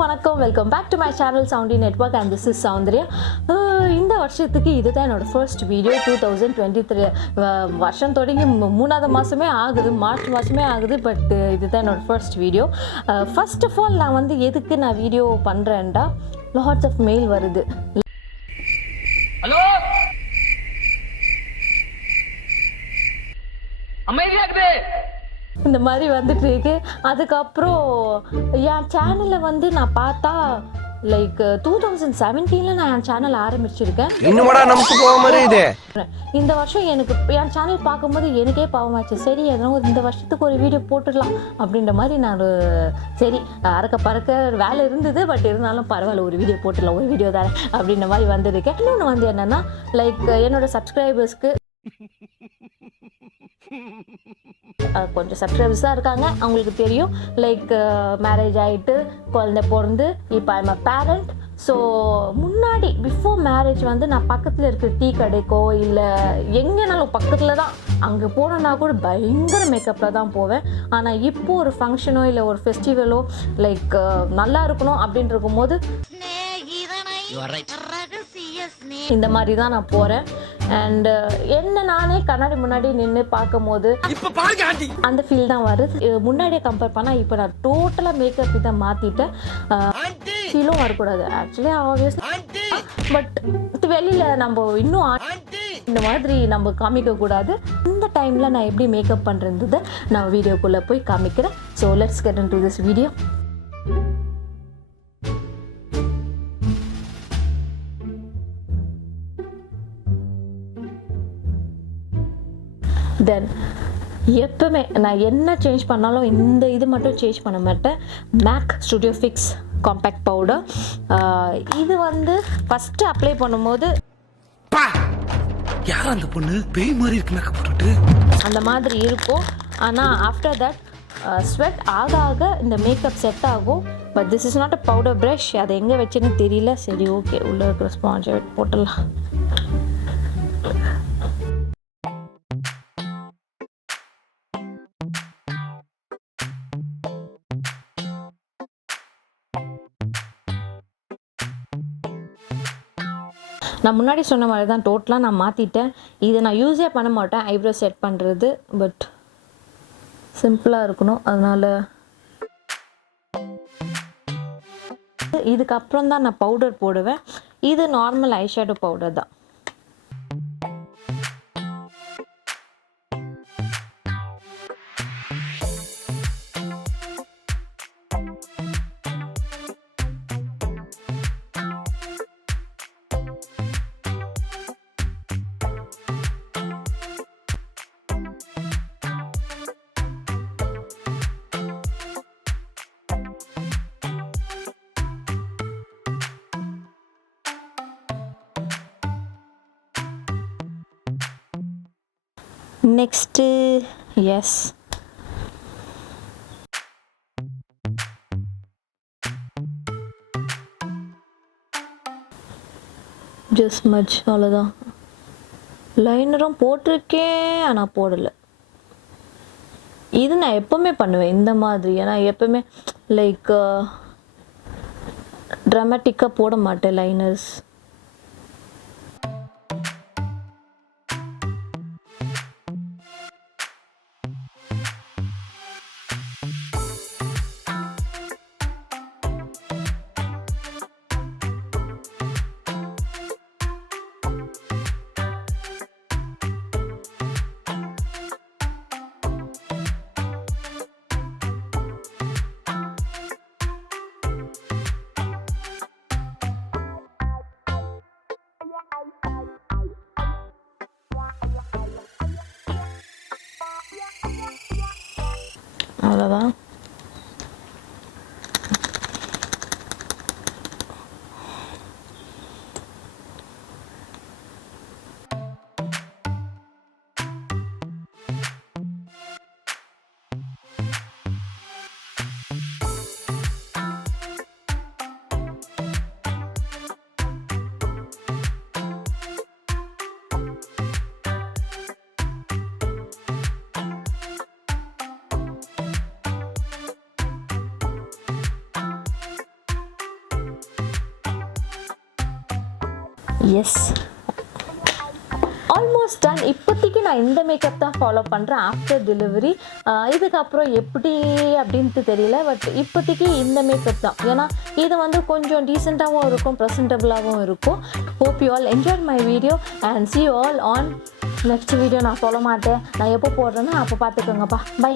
வணக்கம், welcome back to my channel Soundy network and this is Soundarya. இந்த வருஷத்துக்கு இதுதான் என்னோட ஃபர்ஸ்ட் வீடியோ. 2023 வருஷம் தொடங்கி 3வது மாதமே ஆகுது, மார்ச் மாதமே ஆகுது. பட் இதுதான் என்னோட first video. First of all நான் எதுக்கு நான் வீடியோ பண்ணுறேன்டா, லாட்ஸ் ஆஃப் மெயில் வருது. ஹலோ, அமைதியா இருக்குது இந்த மாதிரி வந்துட்டு இருக்கு. அதுக்கப்புறம் என் சேனலை நான் பார்த்தா லைக் 2017 நான் என் சேனல் ஆரம்பிச்சிருக்கேன். இந்த வருஷம் எனக்கு என் சேனல் பார்க்கும்போது எனக்கே பாவமாச்சு. சரி, எதனா இந்த வருஷத்துக்கு ஒரு வீடியோ போட்டுடலாம் அப்படின்ற மாதிரி நான் சரி அறக்க பறக்க வேலை இருந்தது. பட் இருந்தாலும் பரவாயில்ல, ஒரு வீடியோ போட்டுடலாம், ஒரு வீடியோ தானே அப்படின்ற மாதிரி வந்திருக்கேன். இன்னொன்று என்னன்னா, லைக் என்னோட சப்ஸ்கிரைபர்ஸ்க்கு கொஞ்சம் சப்ஸ்கிரைபர்ஸ் தான் இருக்காங்க. அவங்களுக்கு தெரியும், லைக் மேரேஜ் ஆகிட்டு குழந்தை பிறந்து இப்போ ஐம் அ பேரண்ட். ஸோ முன்னாடி பிஃபோர் மேரேஜ் நான் பக்கத்தில் இருக்கிற டீ கடைக்கோ இல்லை எங்கேனாலும் பக்கத்தில் தான், அங்கே போனோன்னா கூட பயங்கர மேக்கப்பில் தான் போவேன். ஆனால் இப்போது ஒரு ஃபங்க்ஷனோ இல்லை ஒரு ஃபெஸ்டிவலோ லைக் நல்லா இருக்கணும் அப்படின்னு இருக்கும்போது இந்த மாதிரி தான் நான் போகிறேன். அண்ட் என்ன நானே கண்ணாடி முன்னாடி நின்று பார்க்கும் போது அந்த ஃபீல் தான் வருது. முன்னாடியே கம்பேர் பண்ணால் இப்போ நான் டோட்டலாக மேக்கப் இதை மாற்றிட்டேன். ஃபீலும் வரக்கூடாது ஆக்சுவலி ஆப்வியஸ். பட் வெளியில் நம்ம இன்னும் இந்த மாதிரி நம்ம காமிக்கக்கூடாது. இந்த டைமில் நான் எப்படி மேக்கப் பண்ணுறது நான் வீடியோக்குள்ளே போய் காமிக்கிறேன். So let's get into this video. Then எப்பவுமே நான் என்ன சேஞ்ச் பண்ணாலும் இந்த இது மட்டும் சேஞ்ச் பண்ண மாட்டேன். Mac studio fix compact powder. இது ஃபஸ்ட்டு அப்ளை பண்ணும்போது யார் அந்த பொண்ணு பேய் மாதிரி இருக்கு மேக்கப் போட்டுட்டு அந்த மாதிரி இருக்கும். ஆனால் ஆஃப்டர் தட் ஸ்வெட் ஆக ஆக இந்த மேக்கப் செட் ஆகும். But this is not a powder brush. அதை எங்கே வச்சுன்னு தெரியல. சரி, ஓகே, உள்ளே இருக்கிற ஸ்பாஞ்சை போட்டுடலாம். நான் முன்னாடி சொன்ன மாதிரி தான் டோட்டலாக நான் மாற்றிட்டேன். இதை நான் யூஸே பண்ண மாட்டேன், ஐப்ரோ செட் பண்ணுறது. பட் சிம்பிளாக இருக்கணும், அதனால் இதுக்கப்புறம் தான் நான் பவுடர் போடுவேன். இது நார்மல் ஐஷேடோ பவுடர் தான். நெக்ஸ்ட்டு எஸ் ஜஸ்ட் மச், அவ்வளோதான். லைனரும் போட்டிருக்கேன் ஆனால் போடலை. இது நான் எப்போவுமே பண்ணுவேன் இந்த மாதிரி. ஏன்னா எப்போவுமே லைக் ட்ராமேட்டிக்காக போட மாட்டேன் லைனர்ஸ். அவ்வளோதான். Yes, almost done. இப்போதைக்கு நான் இந்த மேக்கப் தான் ஃபாலோ பண்ணுறேன் ஆஃப்டர் டெலிவரி. இதுக்கப்புறம் எப்படி அப்படின்ட்டு தெரியல. பட் இப்போதைக்கு இந்த மேக்கப் தான். ஏன்னா இது வந்து கொஞ்சம் டீசெண்டாகவும் இருக்கும், ப்ரெசன்டபுளாகவும் இருக்கும். Hope you all enjoy my video and see you all on next video. நான் சொல்ல மாட்டேன், நான் எப்போ போடுறேன்னா அப்போ பார்த்துக்கோங்கப்பா. பை.